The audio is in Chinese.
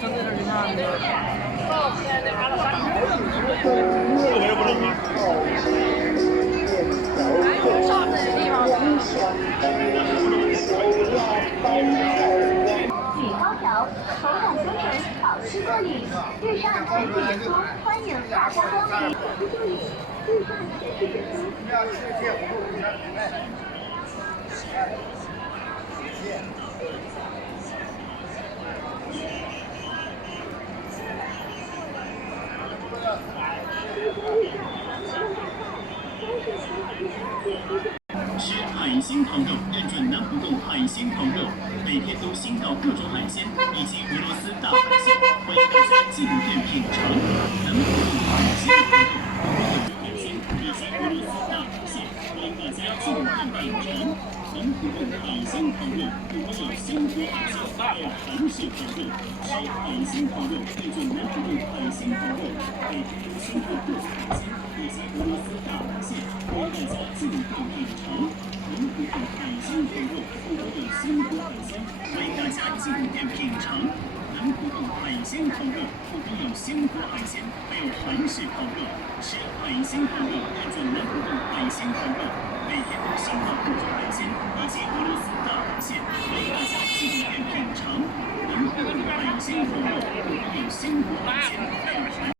真的是那样的。这个我也不能吗？女高条，头等工程保持过瘾，日上全体演出，欢迎大家光临。日上全体演出。吃海鲜烤肉，认准南浦洞海鲜烤肉，每天都新到各种海鲜以及俄罗斯大海鲜，欢迎大家进店品尝。南浦洞海鲜烤肉，各种海鲜以及俄罗斯大海鲜，欢迎大家进店品尝。南浦洞海鲜烤肉不光有鲜活海鲜，还有韩式烤肉。吃海鲜烤肉，认准南浦洞海鲜烤肉，每天都新到各种海鲜以及俄罗斯大海鲜，欢迎大家进店品尝。南浦洞海鲜烤肉不光有鲜活海鲜，欢迎大家进店品尝。南浦洞海鲜烤肉不光有鲜活海鲜，还有韩式烤肉。吃海鲜烤肉，认准南浦洞海鲜烤肉，每天都新到各种海鲜以及俄罗斯大海鲜，欢迎大家进店品尝。南浦洞海鲜烤肉不光有鲜活海鲜，还有韩